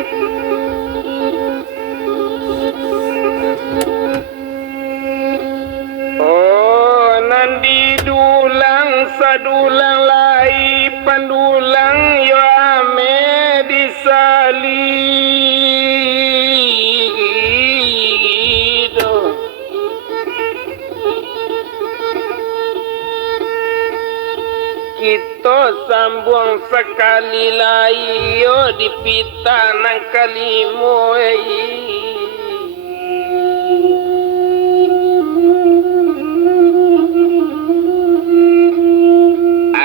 Oh nandi dulang sadulang lai pandulang yo ame disalido kita sambung sekali lai yo dipita nang kalimo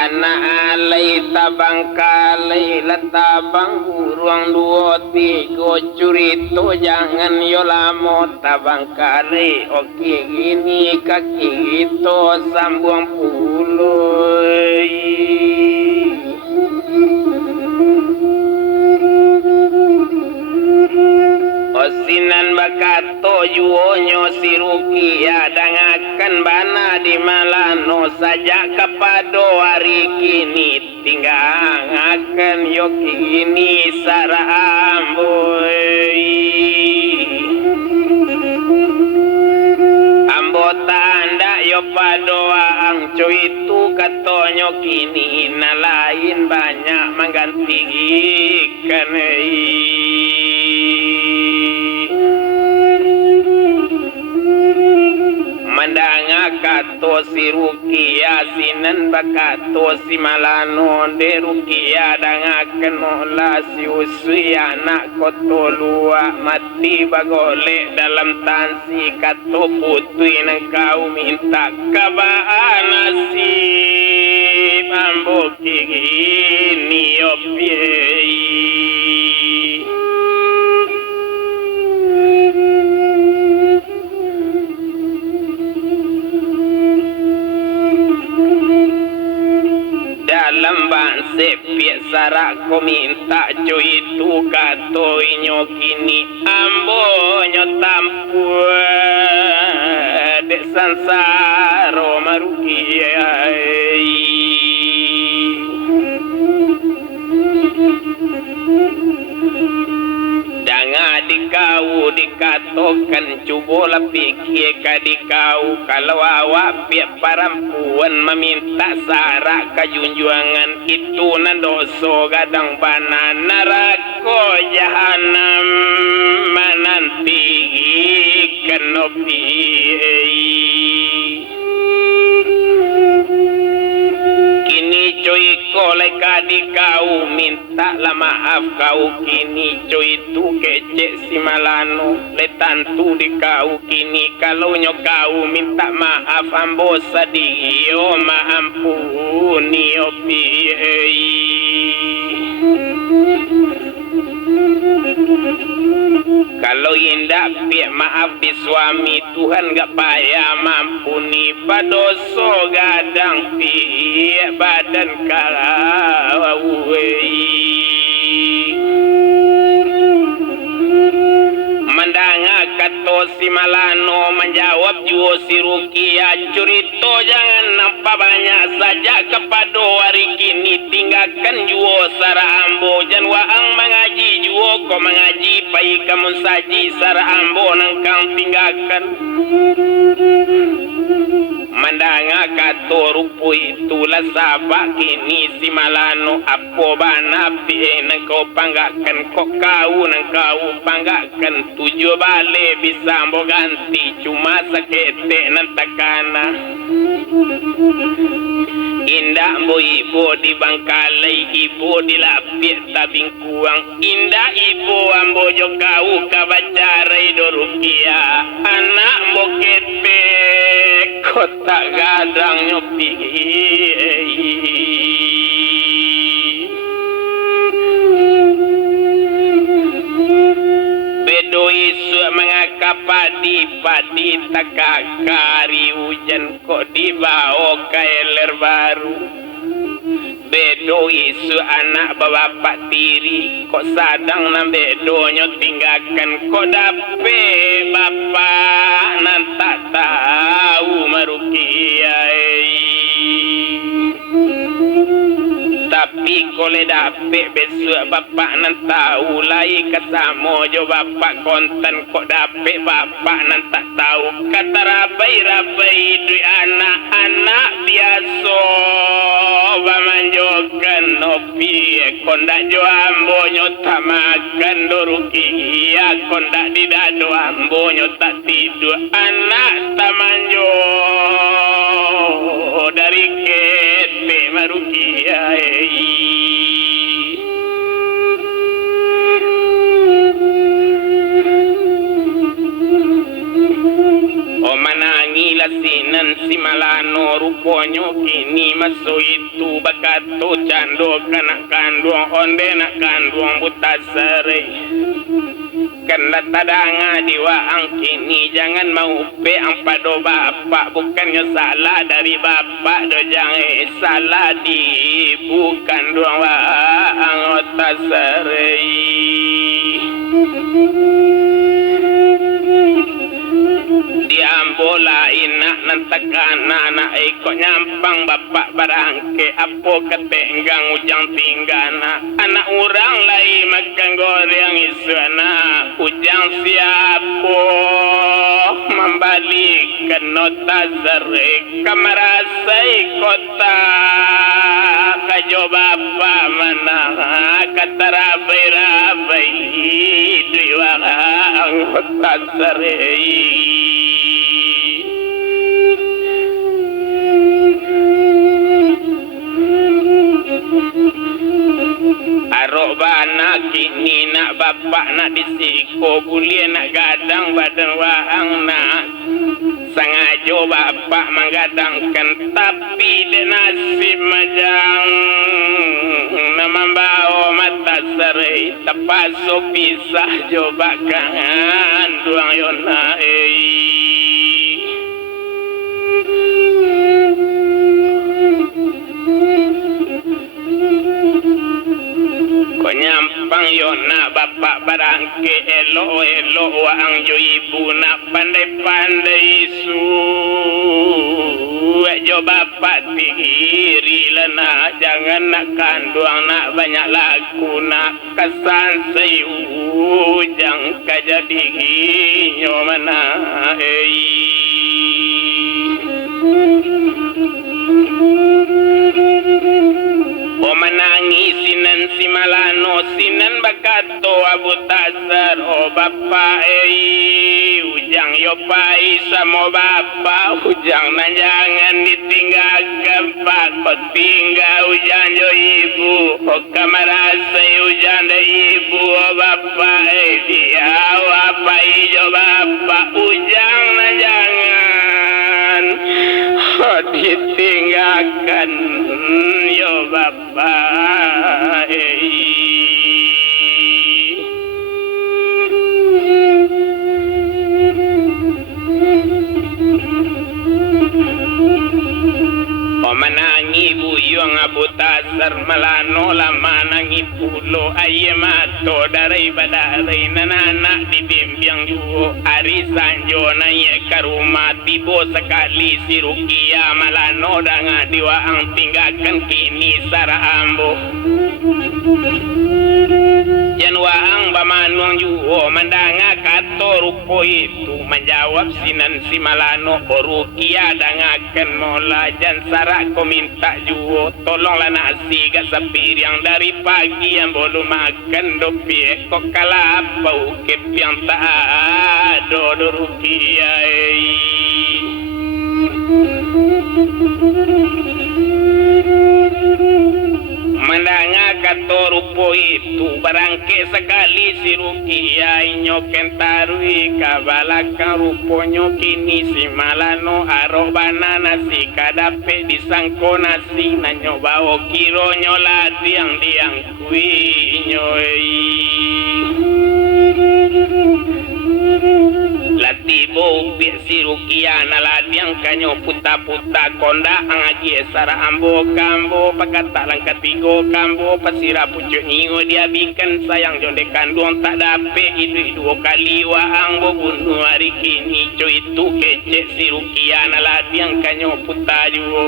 anak alai tabang kalai letabang ruang dua tiga curito jangan yo lamo tabang kalai oke gini kaki itu sambung puluh Osinan bakato yuonyo siruki adangakan bana di malano saja kepado hari kini tinggalkan yoki ini saramboy ambo tanda yo padoa ang itu katonyo kini nalain banyak menggantikan mandanga kato si rukia sinan bakato si malano de rukia dangaken mola si usui anak koto lua mati bagole dalam tansi kato putui nang kau minta kabaan nasib ambo kini opiei dalam bangsa biasa ko minta jo itu kato inyo kini ambo nyo tampu de sansaro marukiai danga dikau dikatokan cubola pikir ka dikau kalau awak pihak perempuan meminta sarak kajunjuangan itu nandoso gadang bana neraka jahanam menanti kenopi kini cuy kolai kadi kau minta lah maaf kau kini cuy tu kecek si malano letantu di kau kini kalau nyo kau minta maaf ambo sadio maampuni opi kalau indah pihak maaf di suami Tuhan gak payah mampuni padoso gadang pihak badan kalawai mandanga kato si malano menjawab juo si rukia curito jangan nampak banyak saja kepada hari kini tinggalkan juo sara ambo jan waang mengaji juo ko mengaji pai kamu saji sara ambo nang kang tinggalkan mandanga kato rupu itulah sabak kini si malano apo bana pie nang kau panggakan kok kau nang kau panggakan tujuh bale bisa ambo ganti cuma sakete nang takana indah mbo ibu di bangkalai ibu di lapik tabing kuang indah ibu ambo jo kau kabacarai dorukia anak mbo kepe kota gadang nyopi bedo isu mengakap padi takakari hujan kok dibawa kailer baru bedo isu anak bapak tiri kok sadang nam bedonyo tinggalkan kok dape bapak nan tak tahu marukiai tapi tapi kole dapet besok bapak nan tahu lai kasamo jo bapak konten kok dapet bapak nan tak tahu kata rabai dui anak-anak biasa bamanjokan nopi kondak jo ambo nyota makan doruki ya kondak di dado ambo nyota tidur anak tamanjo dari kete maruki manangi lasinan si malano ruponyo kini maso itu bakato cando kanak kandung onde nak kandung buta sere kena tadanga diwaang kini jangan mau pe ang pado bapak bukannya salah dari bapak do jangan salah di bukan doang waang otak sere diambola inak nantakan anak kok nyampang bapak barangke apo ketenggang ujang tinggana anak orang lain makan goreng isana ujang siapo membalikan nota zare kamarasai kota kajo bapak mana kata rabai diwang kota zare arobana kini nak bapak nak disiko boleh nak gadang badan waang nak sengaja bapak menggadangkan tapi de nasib majang nama bawa mata serai tepaso pisah coba kangen duang yona nyampang yona bapak barangke elo waang jo ibu nak pandai-pandai su jo bapak tingiri lena jangan nak kandung nak banyak laku nak kesan sayu jang kajadi nyo mana menangis sinan si malano sinan bakato abu tasar bapak ujang yo pai samo bapak ujang na jangan ditinggalkan pak kau tinggal ujang jo ibu kamarasai ujang de ibu bapak dia wapai jo bapak ujang na jangan ditinggalkan yo bapak menangi buyong abu tasar melano lama nangi pulo aye mato dari badari nananak di bimbing juo ari sanjo naye karuma tibo sekali si rukia malano danga diwaang tinggalkan kini sara ambo jan waang bamanuang juo mandanga kato rupo itu menjawab sinan si malano rukia dangakan mola jan sara ko minta juo tolonglah nasi gak sepiriang dari pagi yang belum makan dopi kok kalah bau kep yang tak ada rukia mandanga kato rupo itu barangke sekali si rukia nyoken tarui kabalakan ruponyo kini si malano arobana nasi kadape disangko nasi nanyo bawo kiro nyola diang kui nyoi latibo upik si rukia naladiang kanyo puta-puta konda angaji sara ambo kambo pakata langkat tigo kambo pasira pucuk niyo dia bikin sayang jonde kandung tak dape itu dua kali waang bo bunuh hari kini cuy itu kece si rukia naladiang kanyo puta juo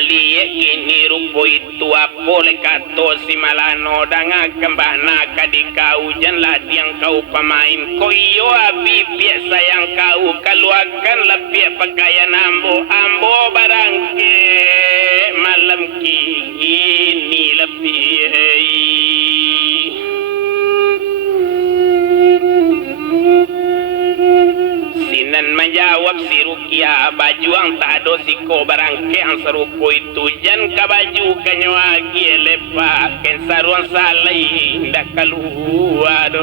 Maliye kini rupo itu apole kato si malano danga kembana kadika hujan ladi yang kau pemain koyo abi pia sayang kau keluarkan lebih pakaian ambo barangke malam kini lebih Sinan menjawab si Rukia baju ang tado si ko barangke ang serupo itu jan ka baju kanyo agi lepa ken saruan salai ndak keluar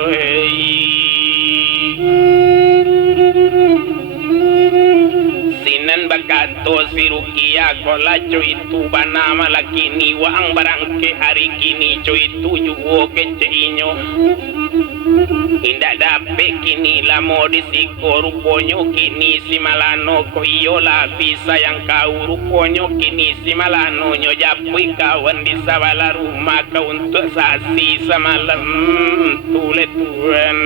Sinan bakato si Rukia kolaco itu banama laki ni waang barangke hari kini co itu juwo kece inyo Indak dapat kini lamo disiko ruponyo kini si malano ko iyo labi sayang kau ruponyo kini si malano nyo japui kawan di sabala rumah kau untuk sasi semalam tule tuan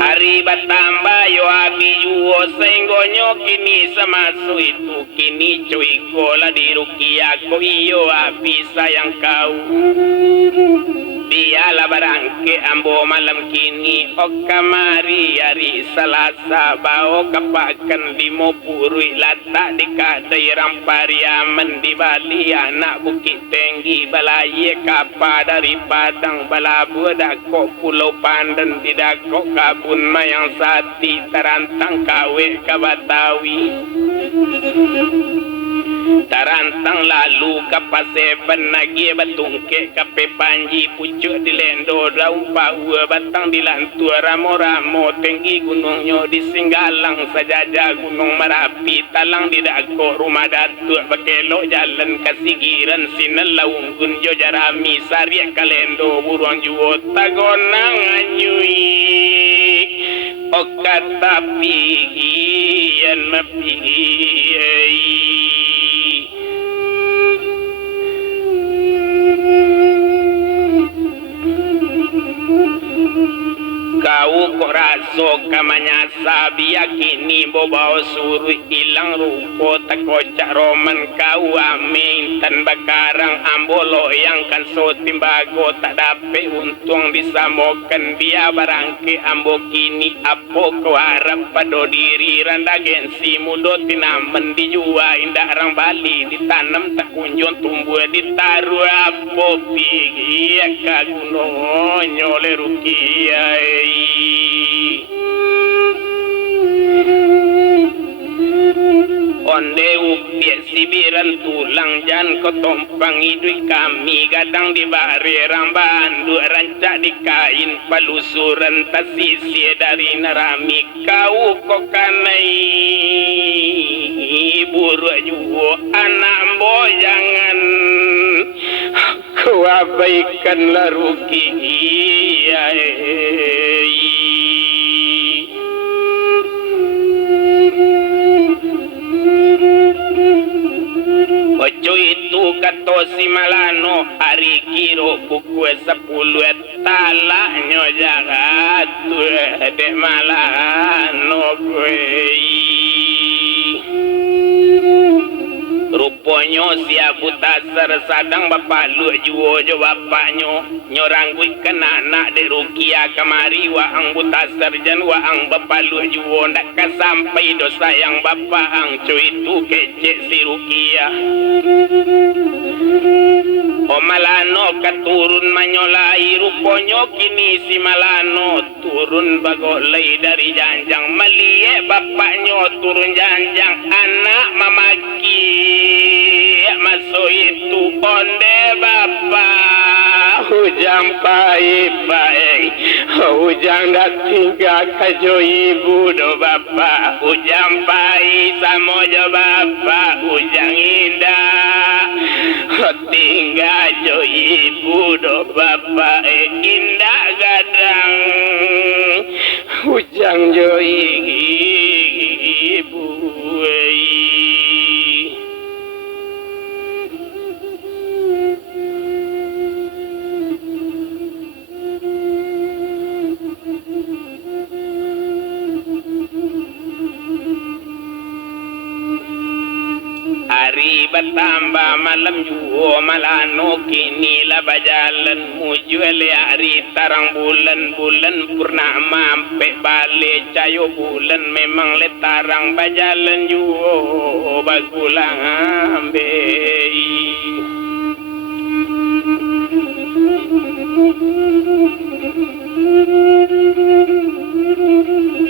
Hari batamba yo abi juo senggonyo kini samasu itu kini cuy kola di Rukia ko iyo abi sayang kau Biala barangke ambo malam kini o kamari hari Selasa bao kapakan limo purui latak di kadai rampariaman di Bali anak Bukit Tinggi balaye kapa dari Padang balabu dako Pulau Pandan di dako kabun mayang sati tarantang kawe kabatawi Tarantang lalu kapaseban nagi batungke kape panji pucuk di lendo daun paua batang di lantua ramo-ramo tinggi gunungnya di Singgalang sajaja gunung Merapi talang di dako rumah datuk bakelo jalan kasigiran sinan laung gunjo jarami sariak kalendo buruang juo tagonang anyui okata pigian mapigi Kau kok raso kamanya sabi yakini bobaw suru ilang rupo takocak roman kau amin tan bakarang ambolo yang kan so timbago tak dapat untung disamokan dia barangke ambo kini apo ko harap pado diri randa gensi mudo tinamen dijua indah orang Bali ditanam tak kunjung tumbuh ditaruh apo pigi kaguno nyole Rukia Onde upiak sibiran tulang jan kotompang idui kami gadang di bari ramban dua rancak di kain palusuran tasisi dari nerami kau kok kanai buruk juo anak bo jangan kau abaikanlah rugi Ojo itu kato si malano hari kiro buku 10 tala nyo jagat de malano Ruponyo siapu tasar sadang bapak lu juo jo bapaknyo nyoranggui kena anak de Rukia kamari waang butasar jan waang bapak lu juo ndak sampai dosa yang bapak ang cuy itu kecek si Rukia O malano katurun manyolai ruponyo kini si malano turun bagolai dari janjang malie bapaknyo turun janjang anak mamaki masuk itu onde bapak hujang baik hujang dak tinggal kajo ibu do bapak hujang baik samo jo bapak hujang indah tinggal jo ibu do bapak indah gadang hujang jo ibu hari bertambah malam juo malano kini lah bajalan muju hari tarang bulan purnama ampe balik cayo bulan memang le tarang bajalan juo bagulang ambe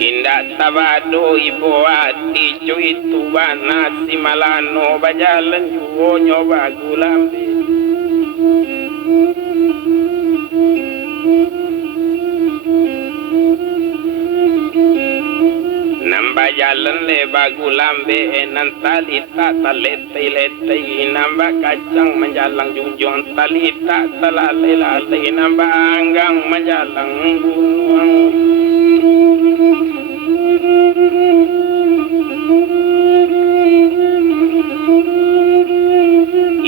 indah tabado ibu hati cuy tubana si malano bajalan juo nyoba gulambe namba jalan le bagulambe nantalita talete lete namba kacang menjalang junjung talita talale lale namba anggang menjalang gunung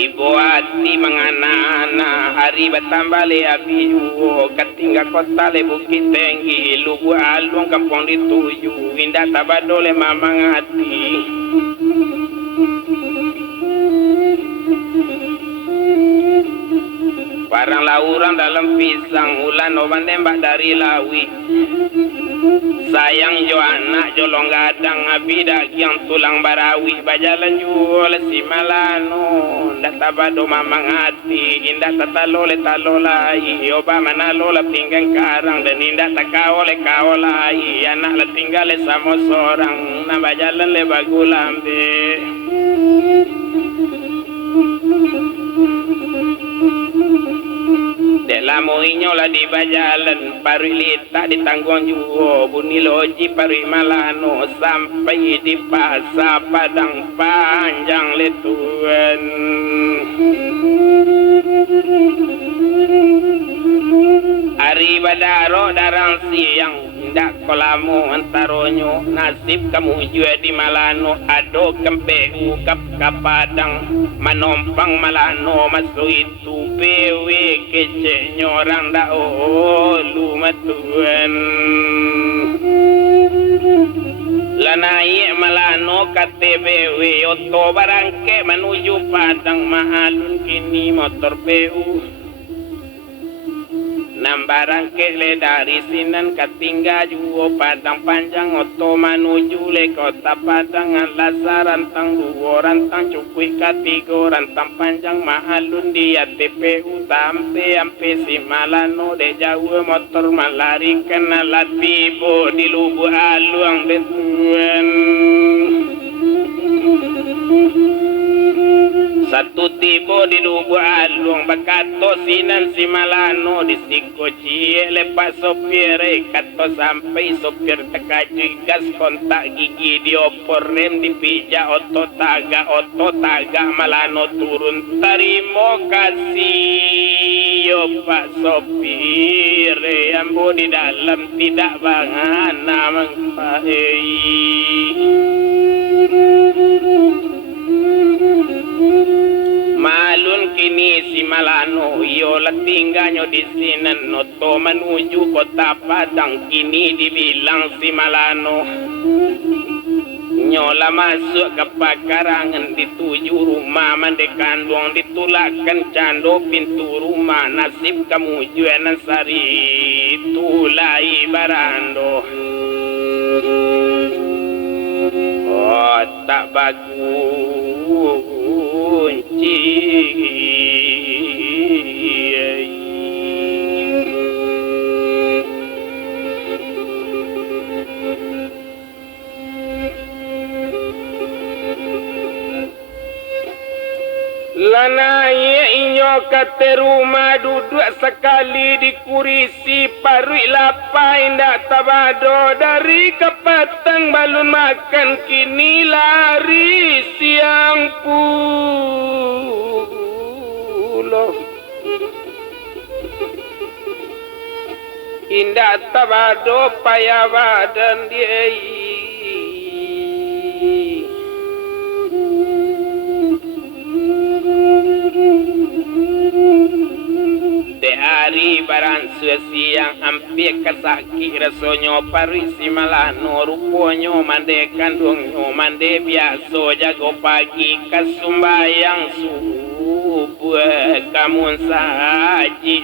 ibu hati mengana-ana hari bertambah le api juo ketingga kota le bukit tinggi lugu alung kampung dituju indah tabado le mamang hati parang laurang dalam pisang ulan oban tembak dari lawi sayang jo anak jolong gadang abidak yang tulang barawi bajalan jual si malano ndak tabado mamang hati indah tatalole talolai oba manalo la pinggang karang dan indah takawole kawolai anak la tinggal le samo sorang na bajalan le bagulambe Delamo inyola di bajalan parilita di tanggung juo buniloji pari malano sampai di pasar padang panjang letuan hari badaro darang siang ndak kolamu antaronyo nasib kamu jua di malano ado kempeu kap kapadang manompang malano masu itu pewe kece nyorang da lumatuan lanai malano KTBW oto barangke menuju padang mahalun kini motor peu nambarang kele dari sinan katingga juo padang panjang oto menuju le kota padang lasaran tang duo rantang cukui katigo rantang panjang mahalun dia TPU tampe ampe si malano de jauh motor malari kena latibo di lubu aluang betuan satu tibo di lugu alung bakato sinan si malano di sikoci lepas sopir kato sampai sopir tekaju gas kontak gigi di opor rem di pija oto taga malano turun terima kasih yo pak sopir ambo di dalam tidak bangana mengpai malun kini si malano yola tinggalnya di sini noto menuju kota Padang kini dibilang si malano nyola masuk ke pekarangan dituju rumah mandekandung ditulakan cando pintu rumah nasib kamu jualan sari tulai barando oh tak bagus kunci lana inyo kate rumah duduk sekali di kurisi parui lapai ndak tabado dari kepatang balun makan kini lari siang pulo indak tabado payah badan dia hari barang siang sampai kasaki rasonyo parisi malano ruponyo mande kandungnya mande biasa jago pagi kasumbayang subuh kamu saji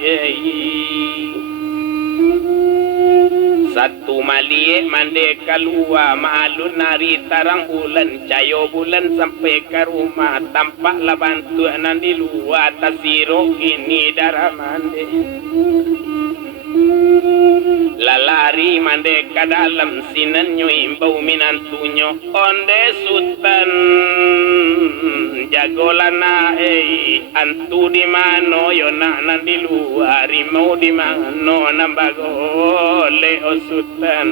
satu mali mande kalua malun nari tarang bulan cayo bulan sampai ke rumah tampaklah bantuan di luar tasiro ini darah mande lalari mande ke dalam sinanyo imbau minantunyo onde sultan jagolana antu di mano yo nak di luar mau di mano nambagole o sultan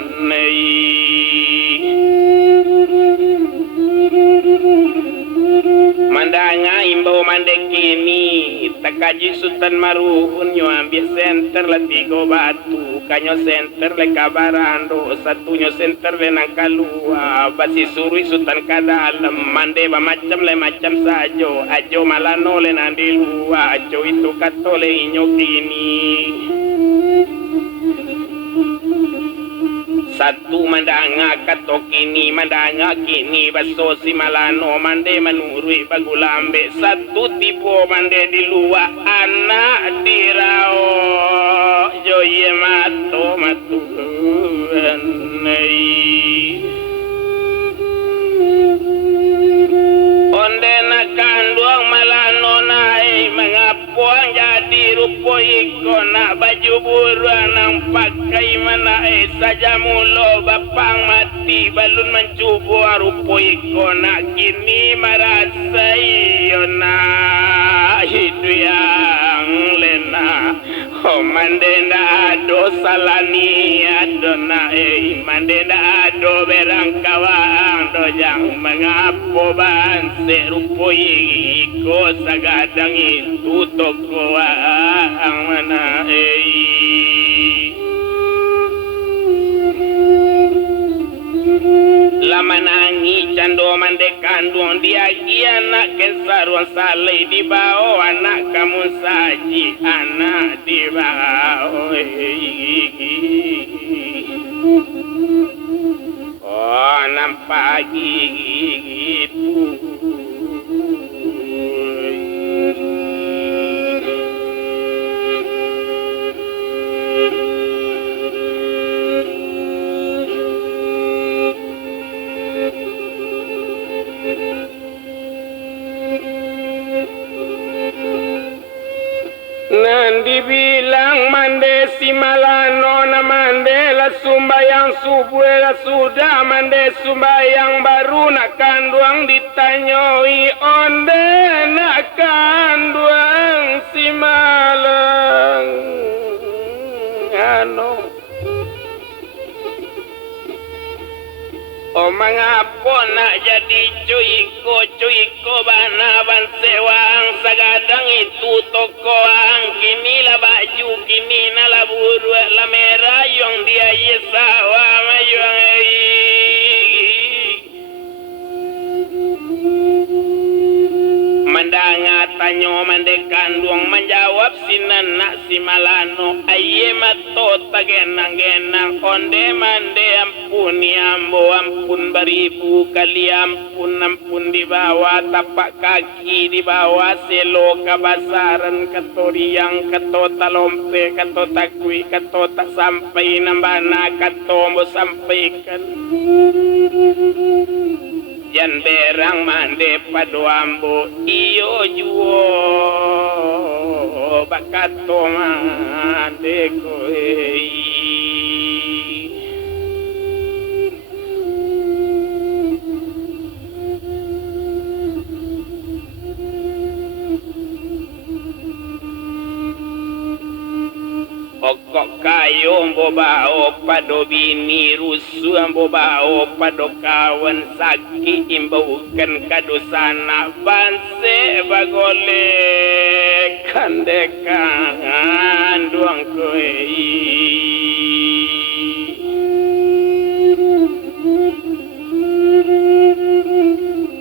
mandanga imbau mande kini takaji sultan maruhun yo ambil center latigo batu kanyo center le kabarando satunya center le nang kalua basi suri sultan kadalam mande ba macam le macam sajo ajo malano le nandi lua ajo itu katole inyo kini satu mandanga katokini mandanga kini baso si malano mande manurui bagulambe satu tipo mande di luar anak dirao joye mato matu onde nakanduang malano nai mengapuang jadi rupo iko nak baju buruan nang pakai mana saja mulo bapang mati balun mencubu rupo iko nak kini marasai yona hidu yang lena mandenda ado salani adona mandenda ado berangkawang dojang mengapo ban serupo iko sagadang itu toko ang mana lamanangi cando mande kandung dia anak kesaruan saleh di bawah anak kamu saji anak di bawah oh nampak gitu Nandi bilang mande si malano na mande la sumbayang subuh la sudah mande sumbayang baru nak kanduang ditanyoi onde nak kanduang si malang ano o mangapo nak jadi cuiko bana ban sewang sagadang itu tokoang kini la baju kini na la buru la merah yang dia yesawa mayuang mandanga tanyo mande kandung menjawab sinan nak si malano aye mato tagenang-genang onde mande ampuni ambo ampun beribu kali ampun di bawah tapak kaki di bawah selo kabasaran katoriang katota lompe katota kui katota sampai nambana katombo sampaikan jan berang mande padoambo iyo juo bakato mande koei okok kayo mboba pado bini rusu mboba pado kawan saki imbaukan kadosana banse bagole kandekan duang koi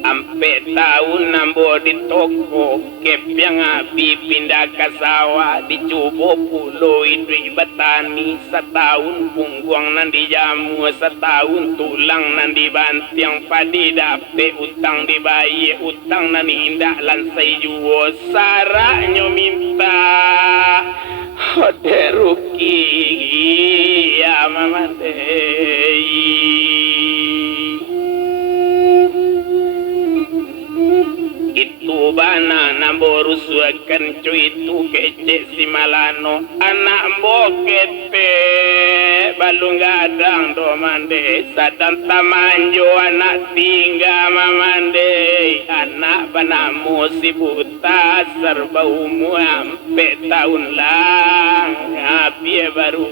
ampe tahun nambo di toko kepyang abi pindah ke sawah dicoba pulau idri batani setahun pungguang nandi jamu setahun tulang nandi bantiang padi dape utang dibayi utang nani indah lansai juo saranyo minta hode ruki ya mamandei itu bana namborus wakan cuy itu kece si malano anak bokete balung gadang do mande sadam tamanjo anak tinggal mamande anak banamu si buta serba umur ampe tahun lang api baru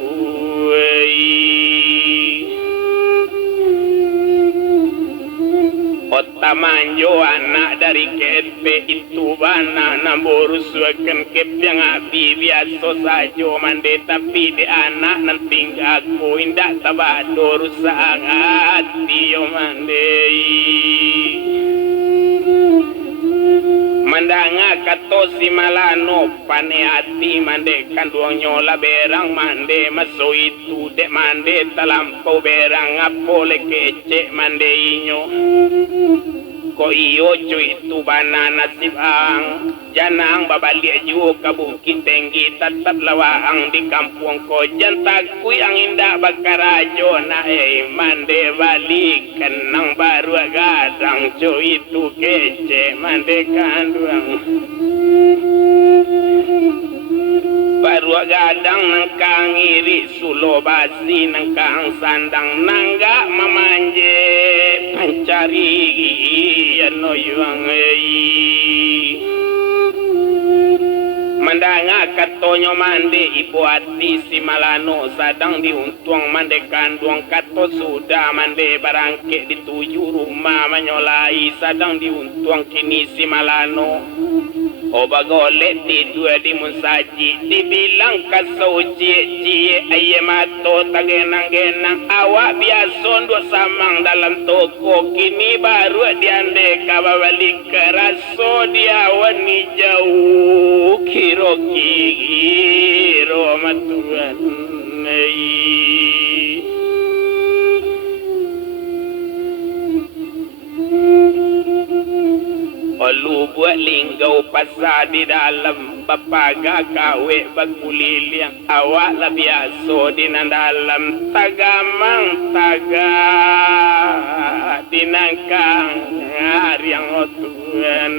Otamanjo anak dari kepe itu bana namborus wakan kepyang abi biasa sajo mande tapi di anak nanti aku indak tabador sangat yo mande mandanga kato si malano pane hati mande kanduang nyola berang mande maso itu dek mande talampau berang apole kece mande inyo ko iyo cuy itu bana nasib ang janang babalik juga ke bukit tinggi tetap lawang di kampung ko jantak kui ang indah bakarajo na mande balik kenang baru gadang cuy itu kece mande kanduang baru gadang nangkang iri sulo basi nangkang sandang nangga mamanje pancari ano yung mandanga katonyo mande ibu hati si malano sadang diuntuang mande kanduang kato sudah mande barangke dituju rumah menyolai sadang diuntuang kini si malano oba golek di dua di munsaji dibilang kasau cie aye mato tagenang-genang awak biasa nduk samang dalam toko kini baru diande kababalik keraso dia wani jauh kiro matuan Olu buat linggau pasar di dalam bapaga kawe baguliliang awak lah biasa di dalam tagamang taga di nangkang yang otuan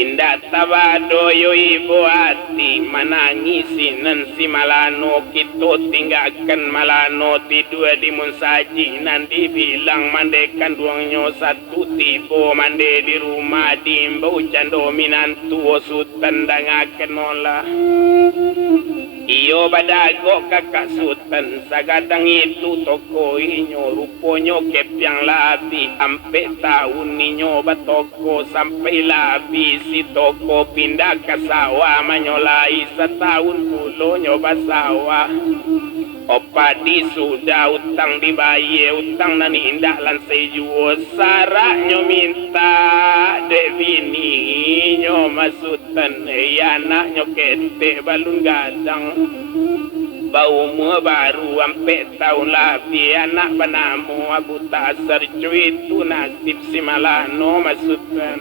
indah tabadoyo ibu hati menangisi nan si malano kita tinggalkan malano tidur di munsaji nanti bilang mandekan duangnya satu tibo mande di rumah dimbau candominan tuo sultan dangakan olah iyo badago kakak sultan sagadang itu toko inyo ruponyo kepyang labi ampe tahun inyo batoko sampai labi si toko pindah ke sawah menyolai setahun pulonyo basawa opadi sudah utang dibayar utang nani indah lansai juo saraknyo minta devini nyo masutan anaknyo kete balun gadang bau mua baru ampe tahun lebih anak banamu abu tasar cuy itu nasib si malano masutan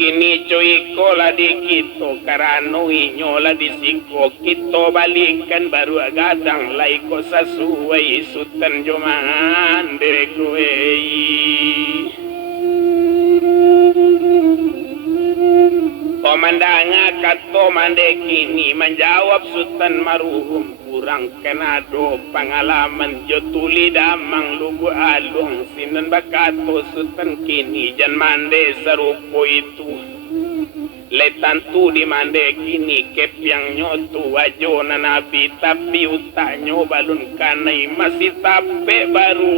kini cuy kola di kito karano inyola di siko kito balikan baru agadang laiko sasuai sutan joman derekue Komandanga kato mande kini menjawab Sultan Maruhum kurang kenado pengalaman jotuli damang lugu alung sinan bakato Sultan kini jan mande serupo itu letantu di mande kini kepyang nyotu wajo na nabi tapi utanyo balun kanai masih tape baru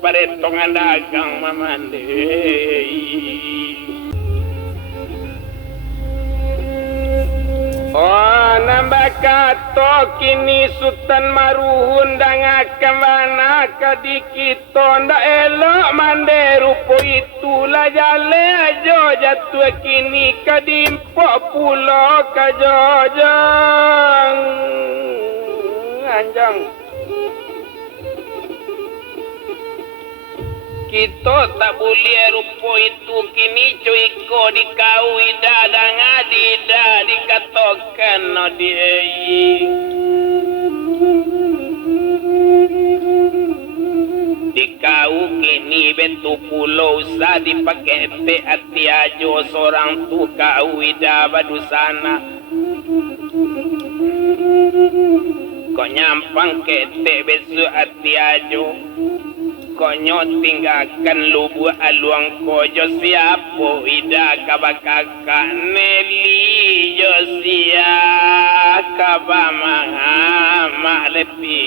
paretongan dagang mamande Nambakato kini Sultan Maruhun dangakan mana kadikito ndak elok mande rupo itulah jale ajo jatuh kini kadimpok pulau kajojang anjang kita tak boleh rupo itu kini cuiko dikaui dadang adida dikatakan no diei dikau kini betu pulau usah dipakai te ati ajo seorang tu kau ida badusana kok nyampang kete besu ati ajo konyo tinggalkan lubu aluang kojo siapo ida kabakaka neli josia kabamah lepi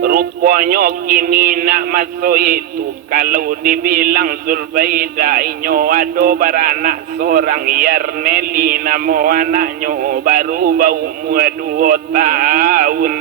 rupanya kini nak masuk itu kalau dibilang Zulbaidah inyo ado beranak seorang Yarneli namo anaknya baru bau umur 2 tahun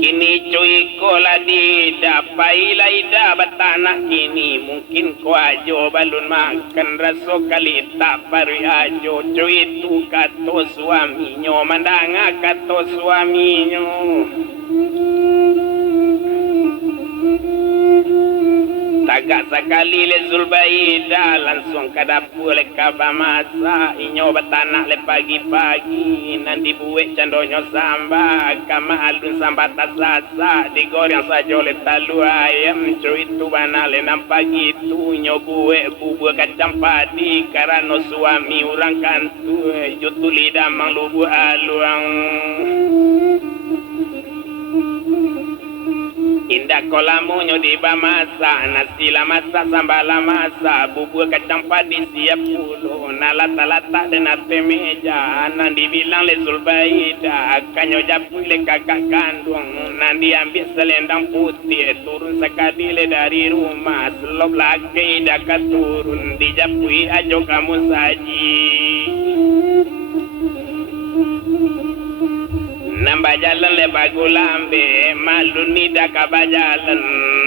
kini cuy kola di dapai laida batanak kini mungkin ko ajo balun makan raso kali tak pari ajo cuy itu kato suaminya mandanga kato suaminya tagak sekali le Zulbaidah langsung ke dapur le kaba masak inyo batanak le pagi-pagi nan dibuat candonyo sambal kama alun sambal tasasa digoreng saja le talu ayam cuy itu bana le nam pagi itu inyo buat bubur kacang padi karena suami orang kantu jutuli damang lubu aluang indah kolamunyo di bamasa nasi la masak sambal la masak bubur kacang padi siap puluh nalata-lata dan ate meja nan dibilang le Zulbaidah kanyo japui le kakak kandung nan diambil selendang putih turun sekali le dari rumah selop lagi dah turun dijapui ajo kamu saji nambah jalan le bagu lambe malu ni dah kabajalan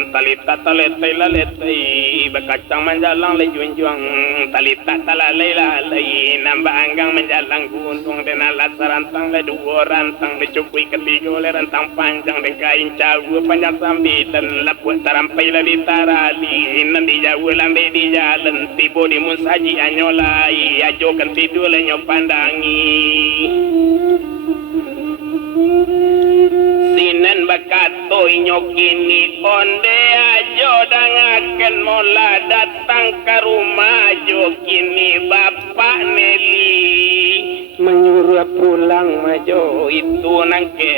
talita taletai laletai bekacang menjalang le junjung talita talalai lalai nambah anggang menjalang gunung dan alat serantang le 2 rantang le cukui ketiga le rantang panjang dan kain cawu panjang sambilan laput tarampai le ditarali nanti jauh lambe di jalan tibo di musaji anyolai ajokan tidur le nyopandangi sinan bakato inyo kini onde ajo dangaken mola datang ke rumah ajo kini bapak Neli menyuruh pulang majo itu nangke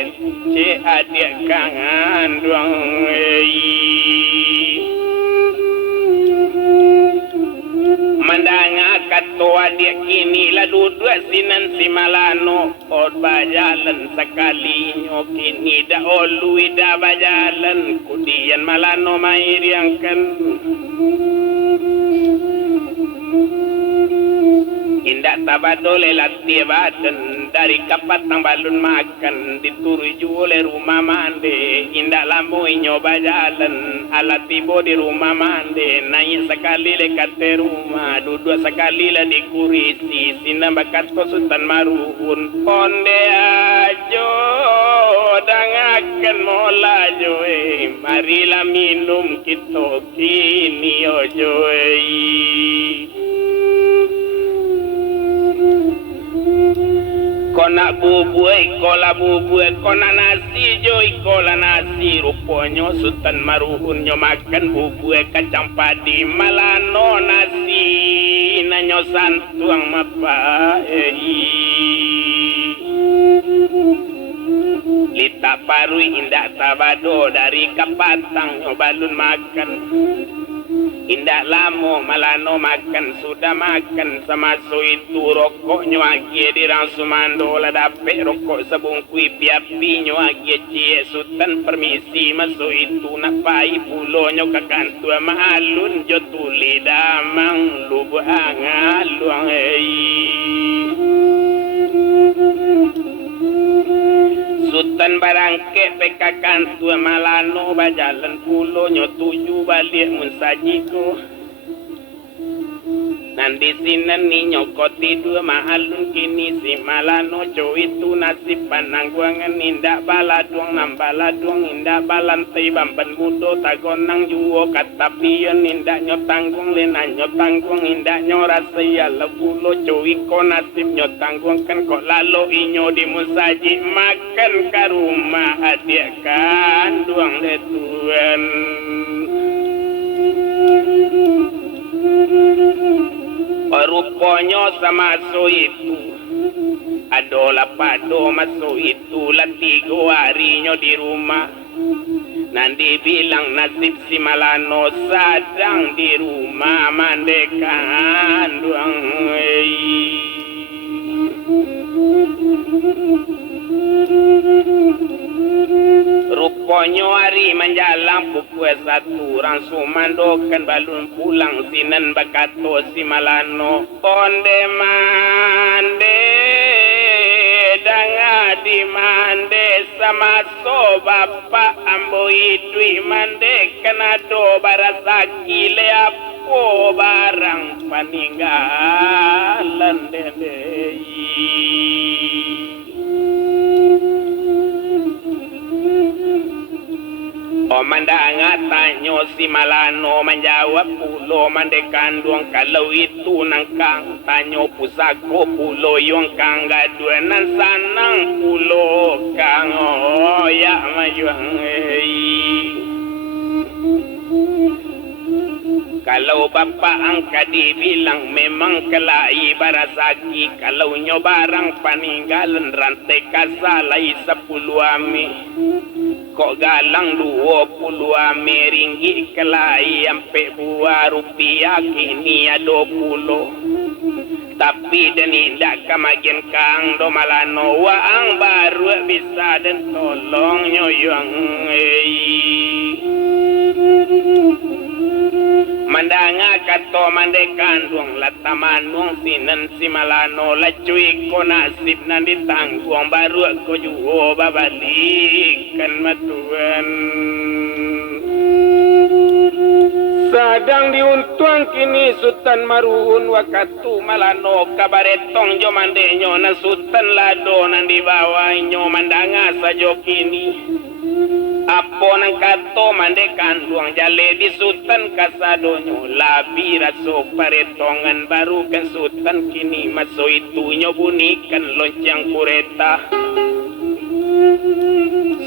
ce adik kangen doang mandanga katua dia kini la dua sinan si malano od bajalan sekali kini dah olu ida bajalan kudian malano mai riangkan indak tabadole lati badan dari kapatang balun makan dituruju oleh rumah mande indak lambu nyoba jalan alat tibo di rumah mande naik sekali lekate rumah duduk sekali lah di kurisi sina bakat Sultan Maruhun ponde ajo dangaken mola joe marilah minum kita kini ojoe kona bubue kola bubue kona nasi joy kola nasi rupanya Sultan Maruhun nyo makan bubue kacang padi malano nasi nanyo santuang mapa lita parui indak tabado dari kapatang nyo balun makan Indah lamo malano makan sudah makan sama so itu rokok nyuagi dirang sumando ladape rokok sebungkui piapi nyuagi cie sultan permisi maso itu napai pulo nyokakan tua malun jo tuli damang lubu angaluang Sultan barangke pekakan tua malano bajalan pulo nyo tuju balik munsajiko Nandi sinan ni nyokoti dua mahalun kini si malano jo itu nasib panangguangan indak baladuang nambaladuang indak balantai bamban mudo tagonang juo kata pion indak nyotanggung lena nyotanggung indak nyorasa ya lepulo jo iko nasib nyotanggung kan kok lalo inyo di musaji makan ke rumah adik kan duang letuan Rupanya sama so itu Adola pado maso itu Latigo harinya di rumah Nanti bilang nasib si malano sadang di rumah mandekan duang Rupanya hari menjalang pukul 1 langsung mandokan balun pulang sinan bakato si malano onde mande danga di mande sama so bapak ambo idui mande kena do barasaki leapo barang paninggalan dendei Omandanga tanyo si malano menjawab pulo mandekandung kalau itu nangkang tanyo pusako pulo yung kang gaduanan sanang pulo kang ya majuang Kalau bapak angka dibilang memang kelai barasaki kalau nyobarang paninggalan rantai kasalai 10 ami kok galang 20 ame ringgit kelai sampai buah rupiah kini ya 20 tapi dan tidak kemagian kang do malano waang baru bisa dan tolong nyoyong Mandanga kato mandekandung latamanung sinan si malano lacui ko nasib nan ditanggung baru ko juho babalikan matuan Sadang diuntuang kini Sultan Maruhun wakatu malano kabaretong jo mandenyo na Sultan lado nan dibawa nyo mandanga sajo kini Apo nang kato mandekan luang jale di Sultan kasadonyo labi raso paretongan baru kan Sultan kini maso itu nyobunikan loncang kureta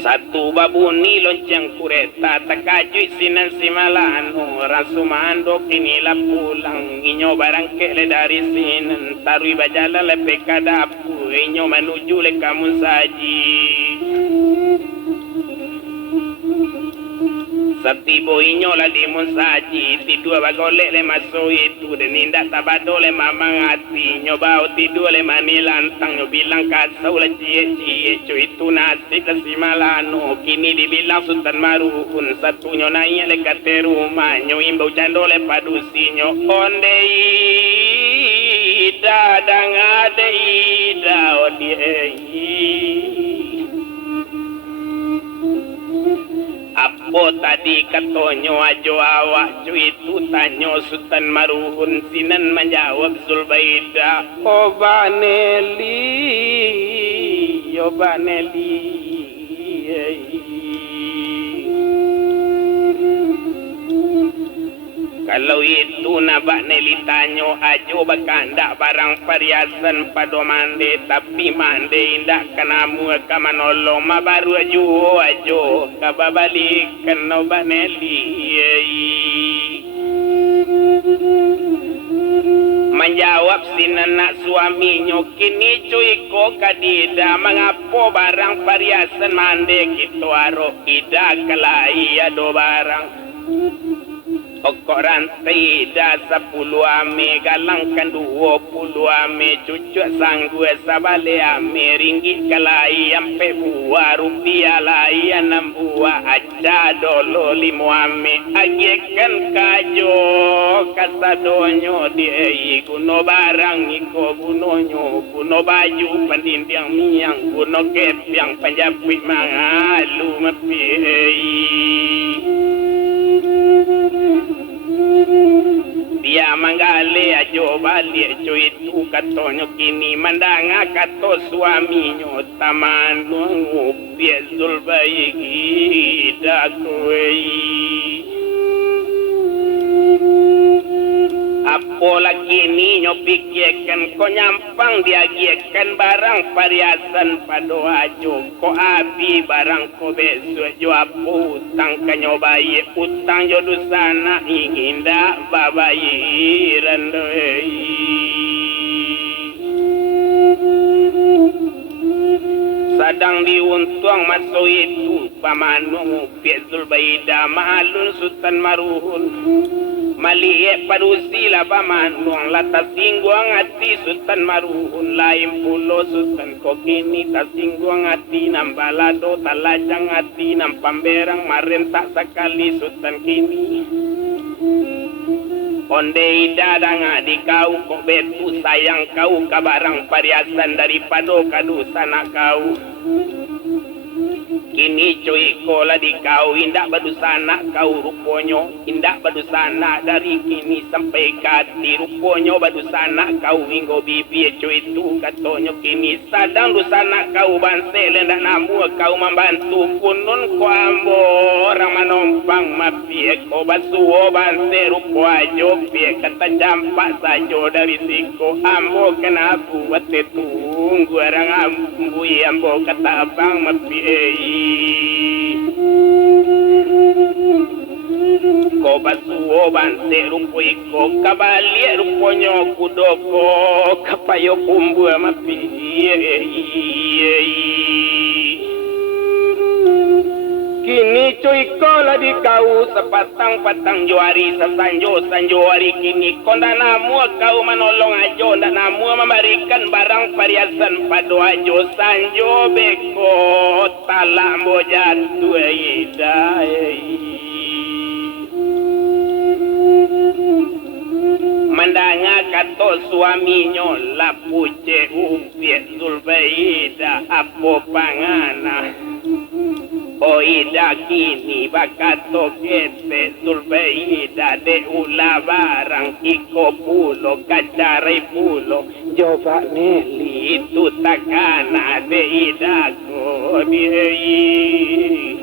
satu babuni loncang kureta takajui sinan simalano rasumando kini pulang inyo barang kele dari sinan tarui bajala lepe kadapu inyo menuju le kamu saji Satibo inyo la di munsaji tidua bagole le maso itu dan indak tabado le mamang hati nyobao tidua le manilantang nyo bilang kasau la cie cuy itu nasi kasi malano kini dibilang Sultan Maruhun satu nyo nanya le kate rumah nyo imbau cando le padusi nyo onde ida dang ade ida odi Apo tadi katonyo ajo awak cuy itu tanyo Sultan Maruhun sinan menjawab Zulbaida Obaneli Kalau itu nabak Neli tanyo ajo bakanda barang perhiasan pado mande tapi mande indak kenamu kamanolong mabaru ajo kababalik kenobak Neli menjawab sinan suaminya kini cuy ko kadida mengapo barang perhiasan mande gitu aro ida kalai ado barang Okoran tidak 10 ame galangkan 20 ame cucuk sanggu sabale ame ringgit kalai ampe buah rupiah lai 6 buah aja dolo 5 ame agekan kajo kasadonyo diei kuno barang iko gunonyo kuno baju pandindang miang kuno kepiang panjapit mangalu mapiei dia manggale ajo balik cuy itu katonyo kini mandanga kato suaminyo taman nungu piezul bayi dakwei apo lagi ni nyopikyekan ko nyampang diagyekan barang pariasan pado ajo ko abi barang ko beso jo apo utang kanyo bayi utang jo dusana inginda babayi randoi sadang diuntuang masuk itu pamanu piezul bayi damalun sultan maruhun maliye padusila pamanong lata singguang ati sultan maruhun laim pulo sultan kokini tasingguang ati nam balado talajang ati nam pamberang marenta sakali sultan kini onde idadang di kau kok betu sayang kau kabarang pariasan daripada kadusana kau kini cuy kola di kau indak badusana kau ruponyo indak badusana dari kini sampai kati ruponyo badusana kau hinggo bibi cuy itu katonyo kini sadang dusana kau bansele ndak namu kau membantu kunun ko ambo orang manompang mapie ko basuo banse rupo ajo pie kata jampak sajo dari siko ambo kena buat tunggu orang ambu ambo kata abang mapie ko basuo banse rupo iko kabali ruponyo kudoko kapayo kumbu mapi kini cuy kola di kau sepatang-patang juari sanjo hari kini konda namu kau menolong ajo ndak namu memberikan barang pariasan pado ajo sanjo beko talak mojatu mandanga kato suaminyo lapuce upie zulbaida apo pangana oida kini bakato kete zulbaida de ula barang iko pulo kacare pulo joba neli itu takana de idako diei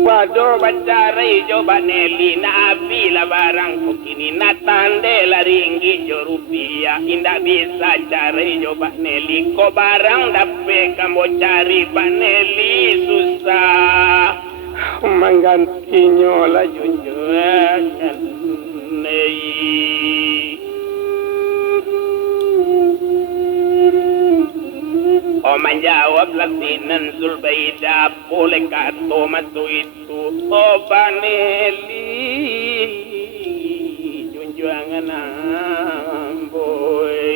Pado bacare joba neli na bila barang kini natande la ringgi jo rupiah indak bisa cari joba neli ko barang dape kamu cari baneli susah menggantinya la junjungan nei o menjawab latinan Zulbaida boleh kato masu itu o baneli junjungan amboy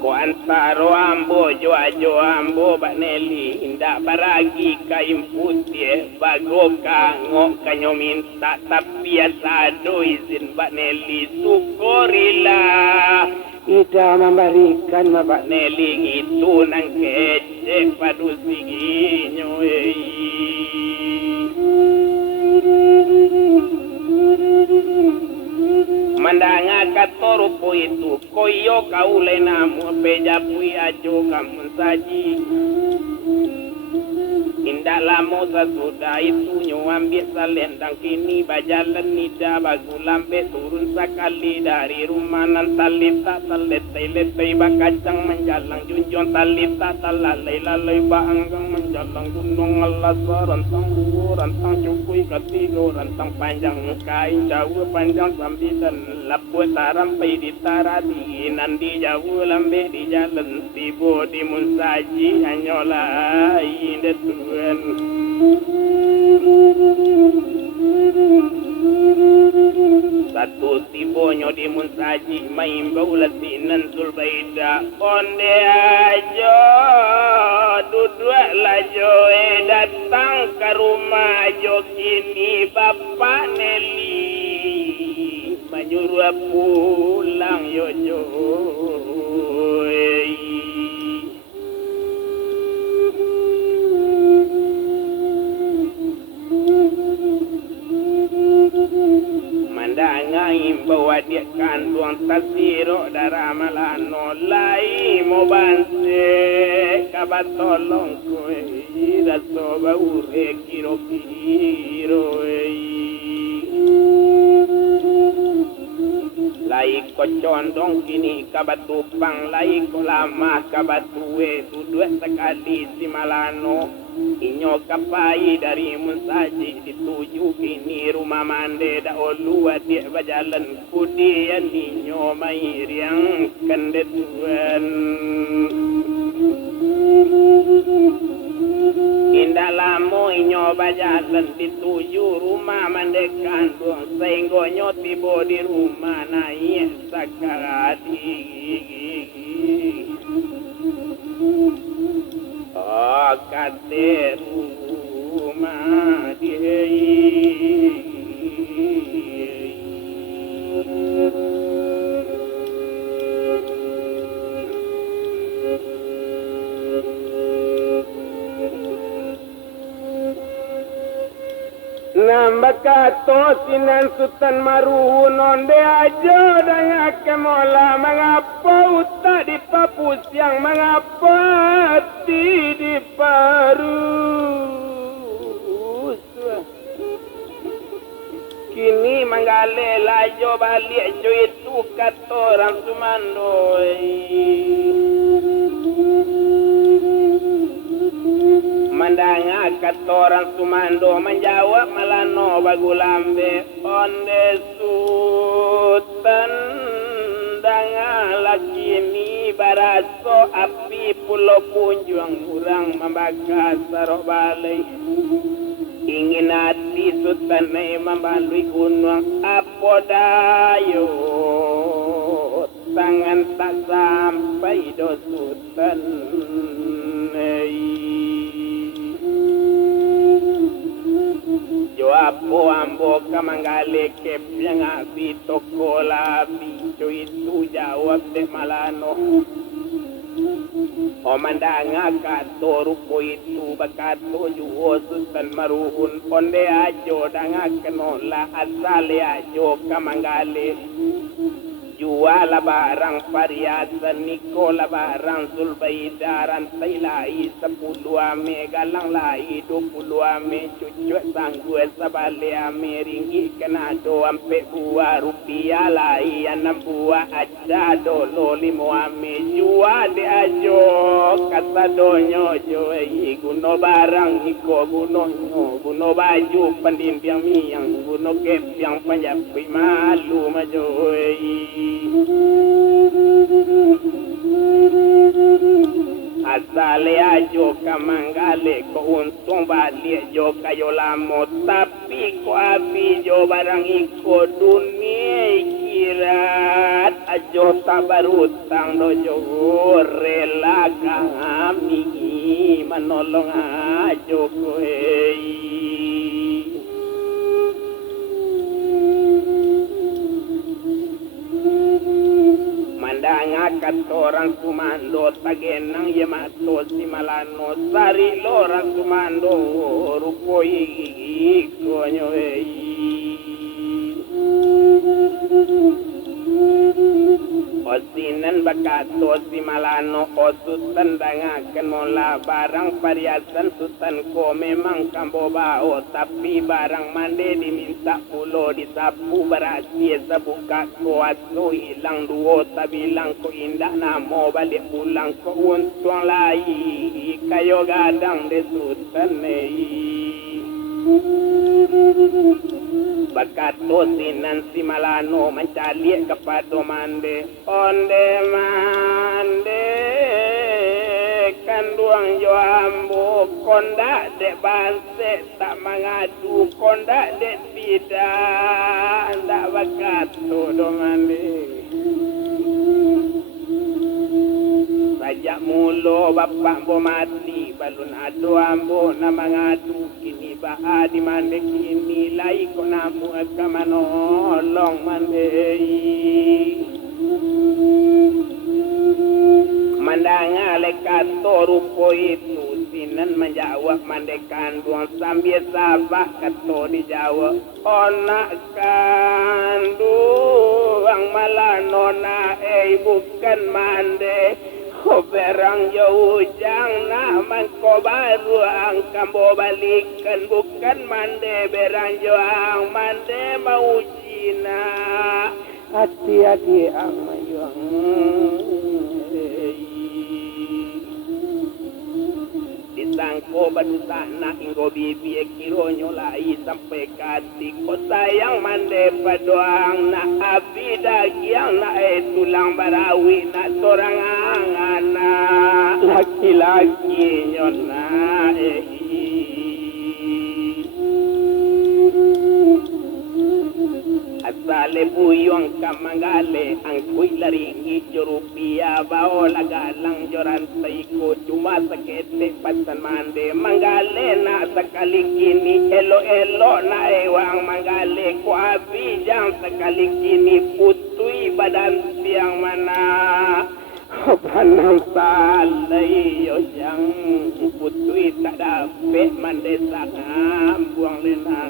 ko antaro ambo jo ambo baneli indak baragi kaim putih bagoka ngok kanyo minta tapi asado izin baneli syukurilah ida memberikan Mbak Neli itu nang kece padu siginyo mandanga katorupo itu koyo kaule namu pejapui ajo kamu saji indah lamo sesudah itu nyuambil salendang kini bajalan nida bagu lambe turun sekali dari rumah nan talita letai bakacang menjalang junjung talita talalai baanggang menjalang gunung Allah rantang buo rantang cukui ketiga rantang panjang kain jauh panjang sambitan lapu tarampai di taradi nan di jauh lambe di jalan tibo di munsaji hanyolai inde tuan satu tibonyo di munsaji maimbau latinan Zulbaida onde ajo duduk lajo datang ke rumah ajo kini bapak Nelly menyuruh pulang yojo mandangai bawa dia kandung tasiro darah malano lai mo banse kabat tolong koe raso baure kiro lai ko condong kini kabat tupang lai ko lama kabat tuwe dua sekali si malano inyo kapai dari munsaji dituju kini rumah mande da olua dia berjalan kudian inyo mai riang kendetuan indah lamo inyo berjalan dituju rumah mande kandung sehingga nyo tiba di rumah naik sakarati oh kate rumah dia nambah kato sinan Sultan Maruhun onde aja daya kemola mengapa utak di papus yang mengapa di parus kini manggale lajo balik jo itu kata orang Sumandoi mandanga kata orang Sumando menjawab malano bagulambe onde Sultan danga lakini baraso api pulau punjuang urang membakar sarok balai ingin hati Sultan membalui gunung apodayo tangan tak sampai do Sultan Joapo ambo kamanggale kep yang api toko labi jo itu jawab deh malano omandanga kato rupo itu bakato juho Sultan Maruhun onde ajo danga kenola asale ajo kamanggale juala barang pariasan Nikola barang Zulbaida rantai lai 10 ame galang lai 20 ame cucuk sangguel sabale ame ringgi kena do ampe buah rupiah lai 6 buah aja dolo 5 ame jua de ajo kata donyo jo guno barang iko guno guno baju pandimpiang miang guno kepiang panjapi malu majo asale ajo kamanggale ko untung balik jo kayo lamo tapi ko api jo barang iko dunia kirat ajo tabarutang dojo rela kami menolong ajo koe mandanga kata orang Sumando tagenang yamato si malano sari lorang Sumando rupoi konyo osinan bakato si malano osutan dangakan mola barang pariasan sutan ko memang kambo bao tapi barang mande diminta pulo disapu berasia sabuka ko aso hilang duo tabilang ko indah namo balik pulang ko untung lai kayo gadang de sutan bakato sinan si malano mencari kepada mande onde mande kanduang jo ambo kondak dek bangse tak mengadu kondak dek tidak ndak bakat domane sajak mulo bapak bo mati balun ado ambo na mengadu kini ba di mande kini lai ko namu akamanolong mandei mandangale kato rupo itu sinan menjawab mandekan buang sambil sabak kato dijawab onak kanduang malah nona bukan mande berang jauh jang naman ko baru ang kambo balikan bukan mande berang jauh mande mau cina hati-hati ang mayang disangko badusana inggo bibi kiro nyolai sampai kati ko sayang mande padoang na abi dagiang na tulang barawi na torang angana laki-laki nyona asale buyong kamangale ang kuy laringi jorupia bao lagalang joran taiko cuma sakete pasan mande mangale na sakali kini elo na ewang mangale ko abijang sakali kini putui badan siang mana panang salai yo jang putui tak dapat mande sakam buang lena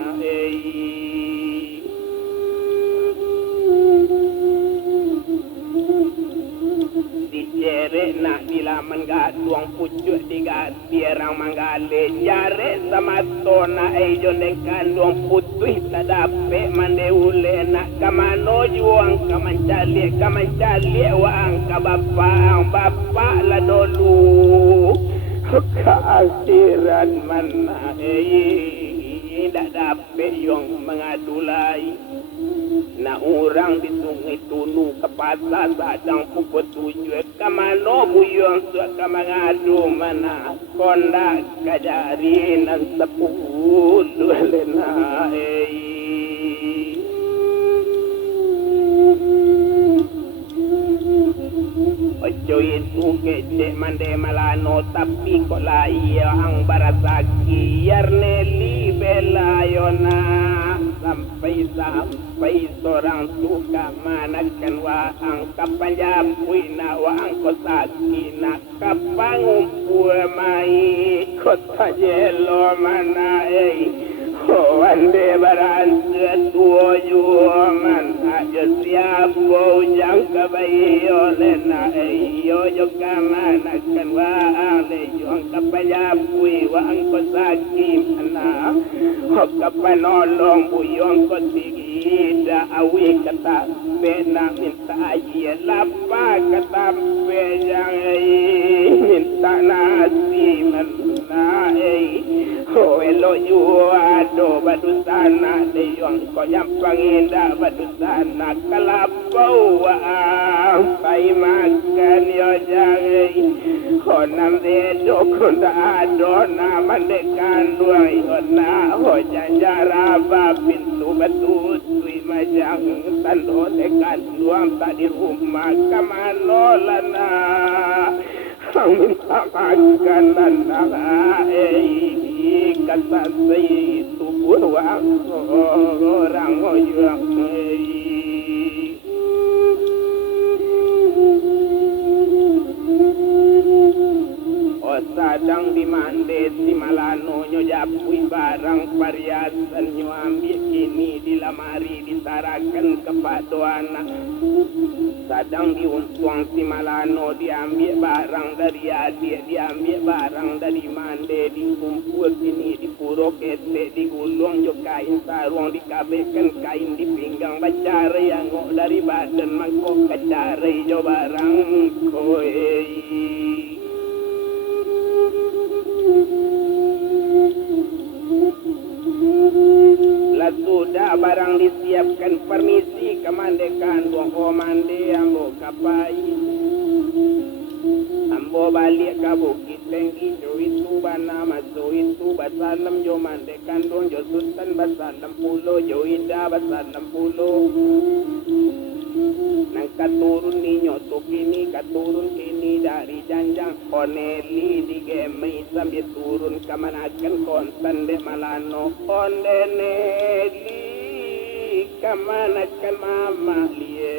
jere nak bila menggaduang pucuk diga biarang manggale jare sama tona joneng kandung putih tak dapat mande ule nak kamano juang kamancali wang ka bapak la dulu keakhiran mana tak dapat yang mengadulai na orang di sungai tunu ke pasar sadang pukul 7 kamano buyong suka mengadu mana kondak kajari nan sepuluh lena ojo itu kece mande malano tapi kok lai ang barasaki yarneli belayona sampai seorang suka manakan waang kapanjapui na waang kosakina kapangumpul mai kota jelo mana wande barante tuo juaman aja siapa ujang kabayo lena yo kamanakan waang lejong kapanjapui waang kosakina kapanolong buyong kotigida awi kata pena minta aja lapa kata pejang minta nasi mana elo juado badusana deyong koyam panginda badusana kalapau pai makan yo jangai honam dedo kunda adona mandekan duai hona hojanjara pintu batu tui majang tando dekan duang tadi rumah kamano lana minta makan lana kata saya tubuh orang yang sadang di mande si malano nyo japui barang pariasan nyo ambil kini di lamari ditarakan kepada anak sadang diuntuang si malano diambil barang dari adik diambil barang dari mande dikumpul sini di puro kete digulung jo kain sarung dikabekan kain di pinggang bacare yang ngok dari badan mangkok kacare jo barang koe lah sudah barang disiapkan permisi kemandekan buang komande ambo kapai ambo balik ke bukit tenggi jo itu banama jo itu basalam jo mande kandung jo sultan basalam pulo jo ida basalam pulo nang katurun ninyo to kini katurun kini dari janjang oneli digeme sambil turun kamanakan kontan de malano ondeneli kamanakan mama liye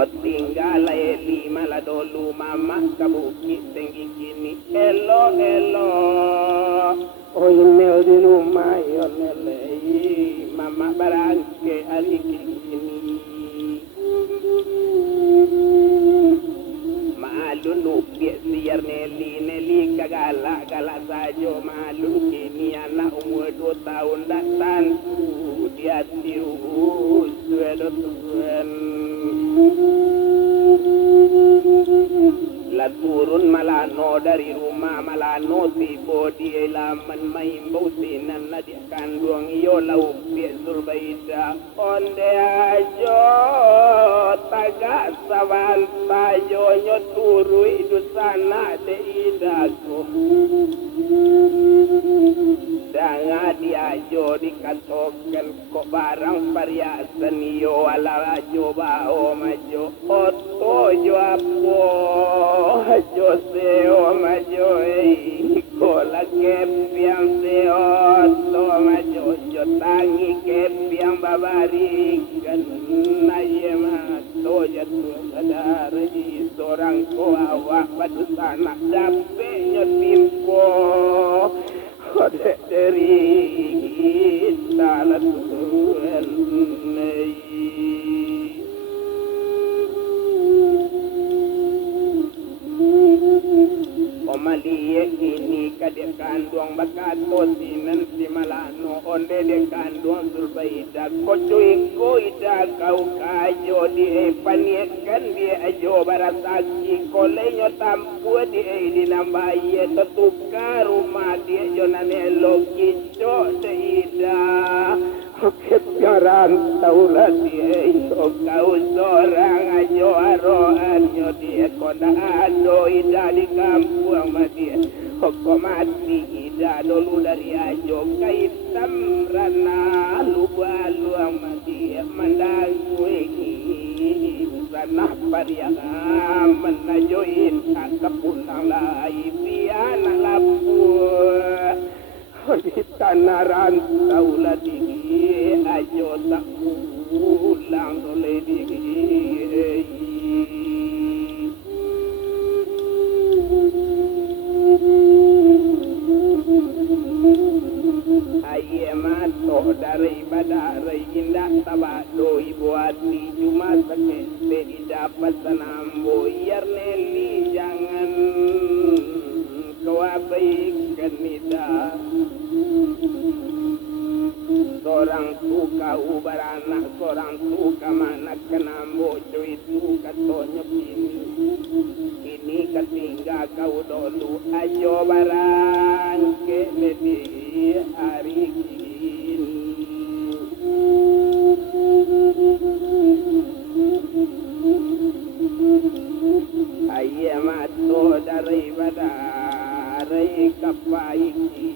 o tinggal eli maladolu mama kabuki tinggi kini elo elo o ini di rumah yonelei mama barangke hari kini malun lupi siar neli kagala sajo malun kini anak umur 2 tahun datang dia tiu sudah tuan la turun malano dari rumah malano tibo di laman maimbau sinan na di kandung iyo lau piesul baida onde ajo taga sawanta yo nyo turu idu sana de idago danga diajo dikatokan kok barang variasan iyo ala ajo bao majo oto jo apo ajo seo majo kola kepiang seo to majo jo tangi kepiang babarikan nayema to jatuh sadar di seorang ko awak batu sanak dape nyotimpo kode dari tanah Tuhan Omalie ini kadek kandung bakato sinan si malano onde de kandung sulbaida kocoi koida kau kajo di paniekan di ajo barasaki kolenyo tampu di nambaye tetuka rumah di jonane lokico deida kepiaran taulah dia iso kau seorang ajo aroanyo dia koda ado ida di kampung dia kok mati ida dulu dari ajo kaitam rana lubalu ama dia mandang kuih sana pariang menajoin kapulang lai piana lapur di tanah rantau lah digi ajo tak pulang oleh digi ayat toh dari badai indah tabado ibu hati cuma sekete didapat senambo biar Nelly jangan kau abaikan nida seorang suka ubaranak seorang suka mana kenambo itu katanya ini ketinggal kau dulu ajo barang ke lebih hari ini ayam atau dari badai kapai ini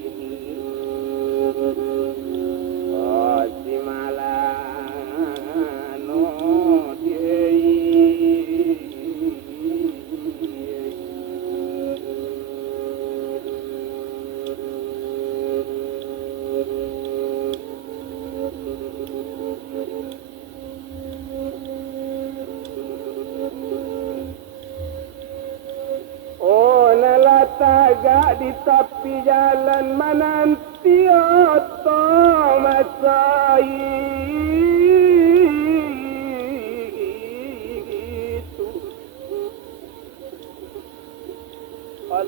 oh si malano taga di tepi jalan menanti otomasai itu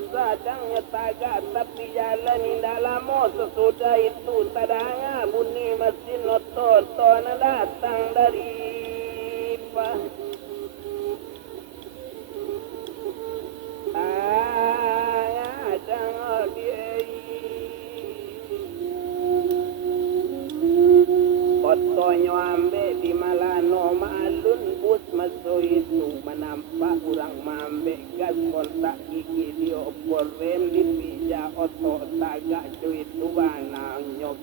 sadangnya taga tepi jalan indah lama sesudah itu tadanga bunyi mesin ototo datang dari Otonyo ambe di malano malun bus masuk itu menampak urang mambe gas kontak gigi diopor rem dipija otot tagak cuit tuana nyok